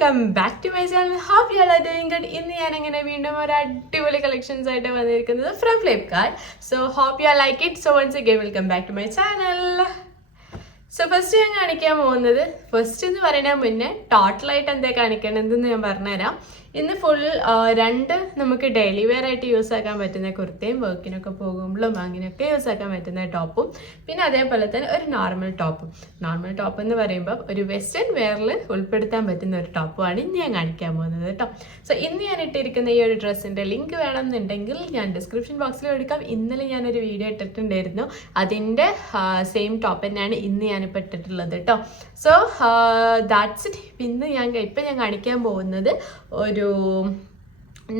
Welcome back to my channel. Hope you are doing good. ഇന്ന് ഞാൻ അങ്ങനെ വീണ്ടും ഒരു അടിപൊളി കളക്ഷൻസ് ആയിട്ട് വന്നിരിക്കുന്നത് from Flipkart. So hope you are like it. So once again welcome back to my channel. So first ഞാൻ കാണിക്കാൻ പോകുന്നത്, ഫസ്റ്റ് എന്ന് പറയുന്നതിന് മുന്നേ ടോട്ടലായിട്ട് എന്താ കാണിക്കണമെന്ന് ഞാൻ പറഞ്ഞുതരാം. ഇന്ന് ഫുൾ രണ്ട് നമുക്ക് ഡെയിലി വെയർ ആയിട്ട് യൂസ് ആക്കാൻ പറ്റുന്ന കുർത്തയും വർക്കിനൊക്കെ പോകുമ്പോഴും അങ്ങനെയൊക്കെ യൂസ് ആക്കാൻ പറ്റുന്ന ടോപ്പും, പിന്നെ അതേപോലെ തന്നെ ഒരു നോർമൽ ടോപ്പും. നോർമൽ ടോപ്പ് എന്ന് പറയുമ്പോൾ ഒരു വെസ്റ്റേൺ വെയറിൽ ഉൾപ്പെടുത്താൻ പറ്റുന്ന ഒരു ടോപ്പുമാണ് ഇന്ന് ഞാൻ കാണിക്കാൻ പോകുന്നത് കേട്ടോ. സോ ഇന്ന് ഞാൻ ഇട്ടിരിക്കുന്ന ഈ ഒരു ഡ്രസ്സിൻ്റെ ലിങ്ക് വേണമെന്നുണ്ടെങ്കിൽ ഞാൻ ഡിസ്ക്രിപ്ഷൻ ബോക്സിൽ കൊടുക്കാം. ഇന്നലെ ഞാനൊരു വീഡിയോ ഇട്ടിട്ടുണ്ടായിരുന്നു, അതിൻ്റെ സെയിം ടോപ്പ് തന്നെയാണ് ഇന്ന് ഞാനിപ്പോൾ ഇട്ടിട്ടുള്ളത് കേട്ടോ. So that's it. ഇപ്പം ഞാൻ കാണിക്കാൻ പോകുന്നത് ഒരു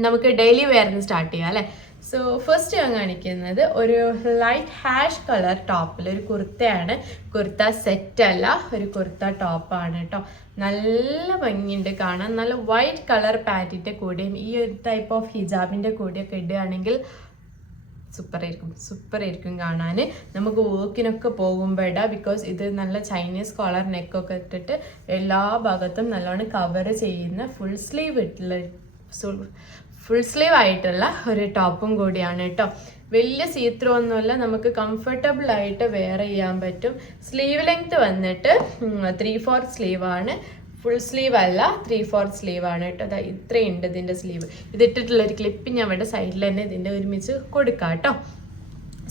നമുക്ക് ഡെയിലി വെയറിന് സ്റ്റാർട്ട് ചെയ്യാം അല്ലേ. സോ ഫസ്റ്റ് ഞാൻ കാണിക്കുന്നത് ഒരു ലൈറ്റ് ഹാഷ് കളർ ടോപ്പിൽ ഒരു കുർത്തയാണ്. കുർത്ത സെറ്റ് അല്ല, ഒരു കുർത്ത ടോപ്പാണ് കേട്ടോ. നല്ല ഭംഗിയുണ്ട് കാണാൻ. നല്ല വൈറ്റ് കളർ പാറ്റിൻ്റെ കൂടെയും ഈ ഒരു ടൈപ്പ് ഓഫ് ഹിജാബിൻ്റെ കൂടെയൊക്കെ ഇടുകയാണെങ്കിൽ സൂപ്പറായിരിക്കും കാണാൻ. നമുക്ക് വർക്കിനൊക്കെ പോകുമ്പോൾ ഇടാം. ബിക്കോസ് ഇത് നല്ല ചൈനീസ് കോളർ നെക്കൊക്കെ ഇട്ടിട്ട് എല്ലാ ഭാഗത്തും നല്ലോണം കവർ ചെയ്യുന്ന ഫുൾ സ്ലീവ് ആയിട്ടുള്ള ഒരു ടോപ്പും കൂടിയാണ് കേട്ടോ. വലിയ സീത്രോ ഒന്നുമല്ല, നമുക്ക് കംഫർട്ടബിൾ ആയിട്ട് വെയർ ചെയ്യാൻ പറ്റും. സ്ലീവ് ലെങ്ത് വന്നിട്ട് 3/4 സ്ലീവാണ്. ഫുൾ സ്ലീവ് അല്ല, 3/4 സ്ലീവ് ആണ് കേട്ടോ. അതാ ഇത്രയുണ്ട് ഇതിൻ്റെ സ്ലീവ്. ഇതിട്ടിട്ടുള്ളൊരു ക്ലിപ്പ് ഞാൻ ഇവിടെ സൈഡിൽ തന്നെ ഇതിൻ്റെ ഒരുമിച്ച് കൊടുക്കാം കേട്ടോ.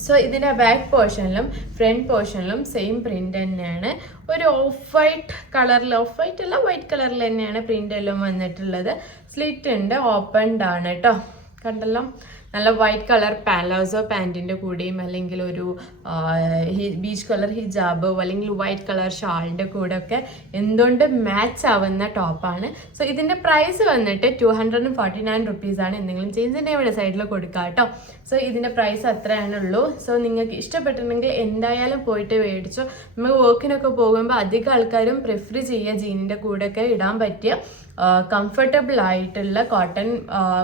സോ ഇതിൻ്റെ ബാക്ക് പോർഷനിലും ഫ്രണ്ട് പോർഷനിലും സെയിം പ്രിൻ്റ് തന്നെയാണ്. ഒരു ഓഫ് വൈറ്റ് കളറിൽ, ഓഫ് വൈറ്റ് അല്ല വൈറ്റ് കളറിൽ തന്നെയാണ് പ്രിൻ്റ് എല്ലാം വന്നിട്ടുള്ളത്. സ്ലിറ്റ് ഉണ്ട്, ഓപ്പൺഡ് ആണ് കേട്ടോ. കണ്ടല്ലോ, നല്ല വൈറ്റ് കളർ പാലോസോ പാൻറ്റിൻ്റെ കൂടെയും അല്ലെങ്കിൽ ഒരു ബീച്ച് കളർ ഹിജാബോ അല്ലെങ്കിൽ വൈറ്റ് കളർ ഷാളിൻ്റെ കൂടെ ഒക്കെ എന്തുകൊണ്ട് മാച്ച് ആവുന്ന ടോപ്പാണ്. സോ ഇതിൻ്റെ പ്രൈസ് വന്നിട്ട് 249 റുപ്പീസാണ്. എന്തെങ്കിലും ചേഞ്ചിൻ്റെ ഇവിടെ സൈഡിൽ കൊടുക്കാം കേട്ടോ. സോ ഇതിൻ്റെ പ്രൈസ് അത്രയാണുള്ളൂ. സോ നിങ്ങൾക്ക് ഇഷ്ടപ്പെട്ടിട്ടുണ്ടെങ്കിൽ എന്തായാലും പോയിട്ട് മേടിച്ചോ. നമ്മൾ വർക്കിനൊക്കെ പോകുമ്പോൾ അധികം ആൾക്കാരും പ്രിഫർ ചെയ്യുക ജീനിൻ്റെ കൂടെയൊക്കെ ഇടാൻ പറ്റിയ കംഫർട്ടബിൾ ആയിട്ടുള്ള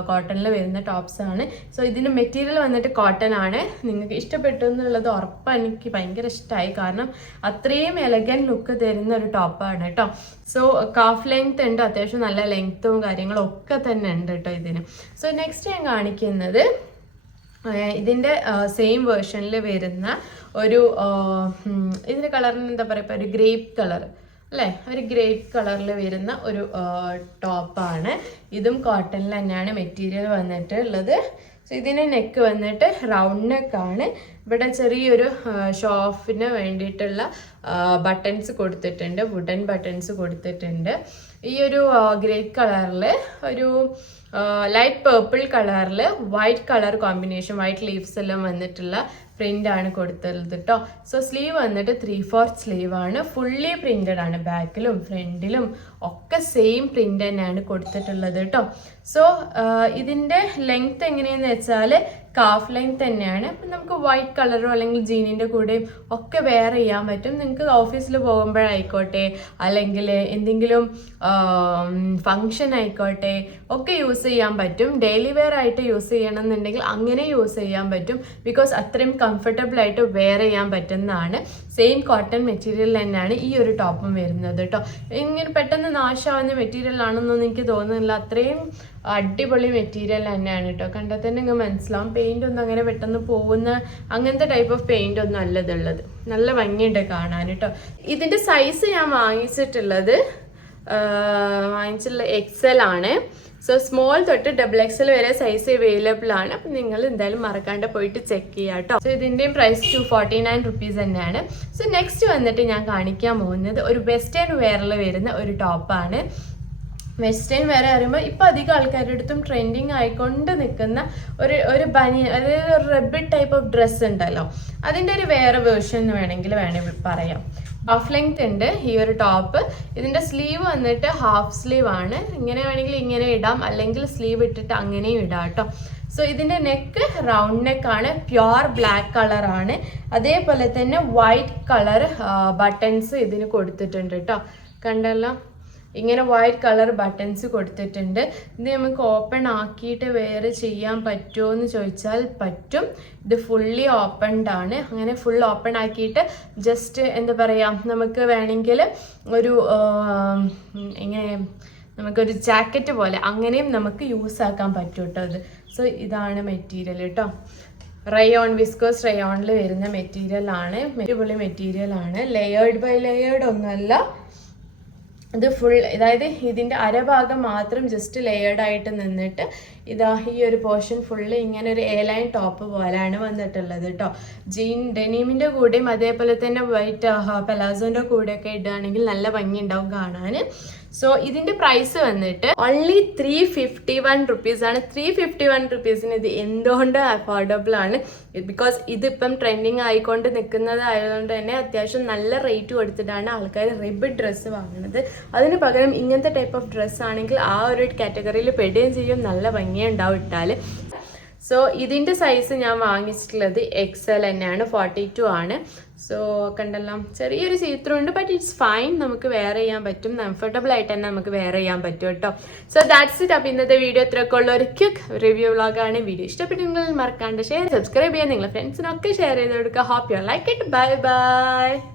കോട്ടണിൽ വരുന്ന ടോപ്സ് ആണ്. സോ ഇതിൻ്റെ മെറ്റീരിയൽ വന്നിട്ട് കോട്ടൺ ആണ്. നിങ്ങൾക്ക് ഇഷ്ടപ്പെട്ടു എന്നുള്ളത് ഉറപ്പാണ്. എനിക്ക് ഭയങ്കര ഇഷ്ടമായി, കാരണം അത്രയും എലഗൻറ്റ് ലുക്ക് തരുന്ന ഒരു ടോപ്പാണ് കേട്ടോ. സോ കാഫ് ലെങ്ത് ഉണ്ട്, അത്യാവശ്യം നല്ല ലെങ്ത്തും കാര്യങ്ങളും ഒക്കെ തന്നെ ഉണ്ട് കേട്ടോ ഇതിന്. സോ നെക്സ്റ്റ് ഞാൻ കാണിക്കുന്നത് ഇതിൻ്റെ സെയിം വേർഷനിൽ വരുന്ന ഒരു ഇതിൻ്റെ കളറിന് എന്താ പറയുക, ഒരു ഗ്രേപ്പ് കളർ അല്ലേ, ഒരു ഗ്രേപ്പ് കളറിൽ വരുന്ന ഒരു ടോപ്പാണ്. ഇതും കോട്ടണിൽ തന്നെയാണ് മെറ്റീരിയൽ വന്നിട്ട് ഉള്ളത്. സോ ഇതിന് നെക്ക് വന്നിട്ട് റൗണ്ട് നെക്കാണ്. ഇവിടെ ചെറിയൊരു ഷോഫിന് വേണ്ടിയിട്ടുള്ള ബട്ടൺസ് കൊടുത്തിട്ടുണ്ട്, വുഡൻ ബട്ടൺസ് കൊടുത്തിട്ടുണ്ട്. ഈ ഒരു ഗ്രേപ്പ് കളറിൽ ഒരു ലൈറ്റ് പേർപ്പിൾ കളറിൽ white colour combination, white leaves എല്ലാം വന്നിട്ടുള്ള പ്രിൻ്റ് ആണ് കൊടുത്തിട്ടുള്ളത് കേട്ടോ. സോ സ്ലീവ് വന്നിട്ട് 3/4 സ്ലീവ് ആണ്. ഫുള്ളി പ്രിൻ്റഡ് ആണ്. ബാക്കിലും ഫ്രണ്ടിലും ഒക്കെ സെയിം പ്രിൻ്റ് തന്നെയാണ് കൊടുത്തിട്ടുള്ളത് കേട്ടോ. സോ ഇതിൻ്റെ ലെങ്ത് എങ്ങനെയാണെന്ന് വെച്ചാൽ കാഫ് ലെങ്ത് തന്നെയാണ്. അപ്പം നമുക്ക് വൈറ്റ് കളറോ അല്ലെങ്കിൽ ജീനിൻ്റെ കൂടെയും ഒക്കെ വെയർ ചെയ്യാൻ പറ്റും. നിങ്ങൾക്ക് ഓഫീസിൽ പോകുമ്പോഴായിക്കോട്ടെ അല്ലെങ്കിൽ എന്തെങ്കിലും ഫങ്ഷൻ ആയിക്കോട്ടെ ഒക്കെ യൂസ് ചെയ്യാൻ പറ്റും. ഡെയിലി വെയർ ആയിട്ട് യൂസ് ചെയ്യണമെന്നുണ്ടെങ്കിൽ അങ്ങനെ യൂസ് ചെയ്യാൻ പറ്റും. ബിക്കോസ് അത്രയും കംഫർട്ടബിൾ ആയിട്ട് വെയർ ചെയ്യാൻ പറ്റുന്നതാണ്. സെയിം കോട്ടൺ മെറ്റീരിയൽ തന്നെയാണ് ഈ ഒരു ടോപ്പും വരുന്നത് കേട്ടോ. ഇങ്ങനെ പെട്ടെന്ന് നാശമാവുന്ന മെറ്റീരിയൽ ആണെന്നൊന്നും എനിക്ക് തോന്നുന്നില്ല. അത്രയും അടിപൊളി മെറ്റീരിയൽ തന്നെയാണ് കേട്ടോ. കണ്ടാൽ തന്നെ നിങ്ങൾ മനസ്സിലാവും. പെയിൻ്റ് ഒന്നും അങ്ങനെ പെട്ടെന്ന് പോകുന്ന അങ്ങനത്തെ ടൈപ്പ് ഓഫ് പെയിൻ്റ് ഒന്നും അല്ല ഇതുള്ളത്. നല്ല ഭംഗിയുണ്ട് കാണാൻ കേട്ടോ. ഇതിൻ്റെ സൈസ് ഞാൻ വാങ്ങിച്ചിട്ടുള്ളത് XL ആണ്. സോ സ്മോൾ തൊട്ട് XXL വരെ സൈസ് അവൈലബിൾ ആണ്. അപ്പം നിങ്ങൾ എന്തായാലും മറക്കാണ്ട് പോയിട്ട് ചെക്ക് ചെയ്യാം കേട്ടോ. സോ ഇതിൻ്റെയും പ്രൈസ് 249 റുപ്പീസ് തന്നെയാണ്. സോ നെക്സ്റ്റ് വന്നിട്ട് ഞാൻ കാണിക്കാൻ പോകുന്നത് ഒരു വെസ്റ്റേൺ വെയറിൽ വരുന്ന ഒരു ടോപ്പാണ്. വെസ്റ്റേൺ വെയർ പറയുമ്പോൾ ഇപ്പോൾ അധികം ആൾക്കാരുടെ അടുത്തും ട്രെൻഡിങ് ആയിക്കൊണ്ട് നിൽക്കുന്ന ഒരു ബനിയൻ, അതായത് ഒരു റബ്ബിഡ് ടൈപ്പ് ഓഫ് ഡ്രസ്സ് ഉണ്ടല്ലോ, അതിൻ്റെ ഒരു വേറെ വേർഷൻ വേണമെങ്കിൽ പറയാം. ഹാഫ് ലെങ്ത് ഉണ്ട് ഈ ഒരു ടോപ്പ്. ഇതിൻ്റെ സ്ലീവ് വന്നിട്ട് ഹാഫ് സ്ലീവ് ആണ്. ഇങ്ങനെ വേണമെങ്കിൽ ഇങ്ങനെ ഇടാം, അല്ലെങ്കിൽ സ്ലീവ് ഇട്ടിട്ട് അങ്ങനെയും ഇടാം കേട്ടോ. സോ ഇതിൻ്റെ നെക്ക് റൗണ്ട് നെക്കാണ്, പ്യുവർ ബ്ലാക്ക് കളറാണ്. അതേപോലെ തന്നെ വൈറ്റ് കളർ ബട്ടൺസ് ഇതിന് കൊടുത്തിട്ടുണ്ട് കേട്ടോ. കണ്ടല്ലോ, ഇങ്ങനെ വൈറ്റ് കളർ ബട്ടൺസ് കൊടുത്തിട്ടുണ്ട്. ഇത് നമുക്ക് ഓപ്പൺ ആക്കിയിട്ട് വെയർ ചെയ്യാൻ പറ്റുമോ എന്ന് ചോദിച്ചാൽ പറ്റും. ഇത് ഫുള്ളി ഓപ്പൺഡ് ആണ്. അങ്ങനെ ഫുൾ ഓപ്പൺ ആക്കിയിട്ട് ജസ്റ്റ് എന്താ പറയുക, നമുക്ക് വേണമെങ്കിൽ ഒരു എങ്ങനെ നമുക്കൊരു ജാക്കറ്റ് പോലെ അങ്ങനെയും നമുക്ക് യൂസ് ആക്കാൻ പറ്റും കേട്ടോ ഇത്. സോ ഇതാണ് മെറ്റീരിയൽ കേട്ടോ. റയോൺ, വിസ്കോസ് റയോണിൽ വരുന്ന മെറ്റീരിയൽ ആണ്. അടിപൊളി മെറ്റീരിയൽ ആണ്. ലെയേർഡ് ബൈ ലെയേർഡ് ഒന്നുമല്ല ഇത് ഫുൾ. അതായത് ഇതിൻ്റെ അരഭാഗം മാത്രം ജസ്റ്റ് ലെയേർഡ് ആയിട്ട് നിന്നിട്ട് ഇതാ ഈ ഒരു പോർഷൻ ഫുള്ള് ഇങ്ങനെ ഒരു എ ലൈൻ ടോപ്പ് പോലെയാണ് വന്നിട്ടുള്ളത് കേട്ടോ. ജീൻ ഡെനീമിൻ്റെ കൂടെയും അതേപോലെ തന്നെ വൈറ്റ് പെലാസോൻ്റെ കൂടെയൊക്കെ ഇടുകയാണെങ്കിൽ നല്ല ഭംഗി ഉണ്ടാവും കാണാൻ. സോ ഇതിൻ്റെ പ്രൈസ് വന്നിട്ട് ഓൺലി 351 റുപ്പീസാണ്. 351 റുപ്പീസിന് ഇത് എന്തുകൊണ്ട് അഫോർഡബിൾ ആണ്? ബിക്കോസ് ഇതിപ്പം ട്രെൻഡിങ് ആയിക്കൊണ്ട് നിൽക്കുന്നത് ആയതുകൊണ്ട് തന്നെ അത്യാവശ്യം നല്ല റേറ്റ് കൊടുത്തിട്ടാണ് ആൾക്കാർ റിബ് ഡ്രസ്സ് വാങ്ങുന്നത്. അതിന് പകരം ഇങ്ങനത്തെ ടൈപ്പ് ഓഫ് ഡ്രസ്സ് ആണെങ്കിൽ ആ ഒരു കാറ്റഗറിയിൽ പെടുകയും ചെയ്യും, നല്ല ഭംഗിയുണ്ടാവും ഇട്ടാൽ. സോ ഇതിൻ്റെ സൈസ് ഞാൻ വാങ്ങിച്ചിട്ടുള്ളത് XL തന്നെയാണ്, 42 ആണ്. സോ കണ്ടെല്ലാം ചെറിയൊരു സീത്രൂ ഉണ്ട്, ബട്ട് ഇറ്റ്സ് ഫൈൻ. നമുക്ക് വെയർ ചെയ്യാൻ പറ്റും, കംഫർട്ടബിൾ ആയിട്ട് തന്നെ നമുക്ക് വെയർ ചെയ്യാൻ പറ്റും കേട്ടോ. So that's it. അപ്പോൾ ഇന്നത്തെ വീഡിയോ ഇത്രയൊക്കെ ഉള്ള ഒരു ക്വിക്ക് റിവ്യൂ വ്ളോഗാണ്. വീഡിയോ ഇഷ്ടപ്പെട്ടെങ്കിൽ മറക്കാണ്ട് ഷെയർ, സബ്സ്ക്രൈബ് ചെയ്യാൻ നിങ്ങളുടെ ഫ്രണ്ട്സിനൊക്കെ ഷെയർ ചെയ്ത് കൊടുക്കുക. Hope you like it. Bye by.